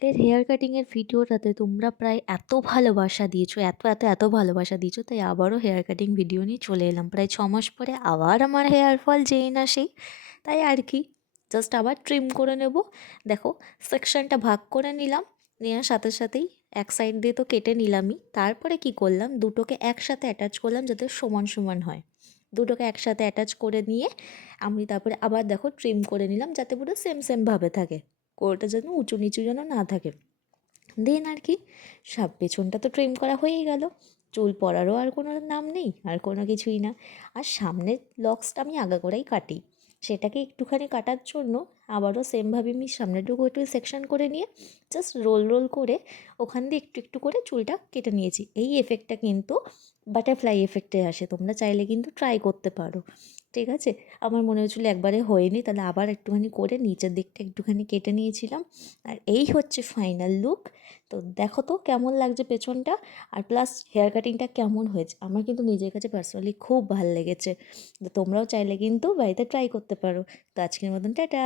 আগের হেয়ার কাটিংয়ের ভিডিওটাতে তোমরা প্রায় এত ভালোবাসা দিয়েছো, এত ভালোবাসা দিয়েছো, তাই আবারও হেয়ার কাটিং ভিডিও নিয়ে চলে এলাম। প্রায় 6 মাস পরে আবার আমার হেয়ার ফল যেই না সেই, তাই আর কি, জাস্ট আবার ট্রিম করে নেব। দেখো, সেকশনটা ভাগ করে নিলাম, নেওয়ার সাথে সাথেই এক সাইড দিয়ে তো কেটে নিলামই, তারপরে কি করলাম, দুটোকে একসাথে অ্যাটাচ করলাম যাতে সমান সমান হয়। দুটোকে একসাথে অ্যাটাচ করে নিয়ে আমি তারপরে আবার দেখো ট্রিম করে নিলাম যাতে পুরো সেম সেমভাবে থাকে, কোনোটা যেন উঁচু নিচু যেন না থাকে। দেন আর কি, সব পেছনটা তো ট্রিম করা হয়েই গেল, চুল পড়ারও আর কোনো নাম নেই, আর কোনো কিছুই না। আর সামনের লক্সটা আমি আগাগোড়াই কাটি, সেটাকে একটুখানি কাটার জন্য আবারও সেমভাবে আমি সামনেটুকু একটু সেকশন করে নিয়ে জাস্ট রোল রোল করে ওখান দিয়ে একটু একটু করে চুলটা কেটে নিয়েছি। এই এফেক্টটা কিন্তু বাটারফ্লাই এফেক্টে আসে, তোমরা চাইলে কিন্তু ট্রাই করতে পারো। ঠিক আছে, আমার মনে হচ্ছিলো একবারে হয়নি, তাহলে আবার একটুখানি করে নিচের দিকটা একটুখানি কেটে নিয়েছিলাম। আর এই হচ্ছে ফাইনাল লুক। তো দেখো তো কেমন লাগছে পেছনটা, আর প্লাস হেয়ার কাটিংটা কেমন হয়েছে। আমার কিন্তু নিজের কাছে পার্সোনালি খুব ভালো লেগেছে। তো তোমরাও চাইলে কিন্তু বাড়িতে ট্রাই করতে পারো। তো আজকের মতন টাটা।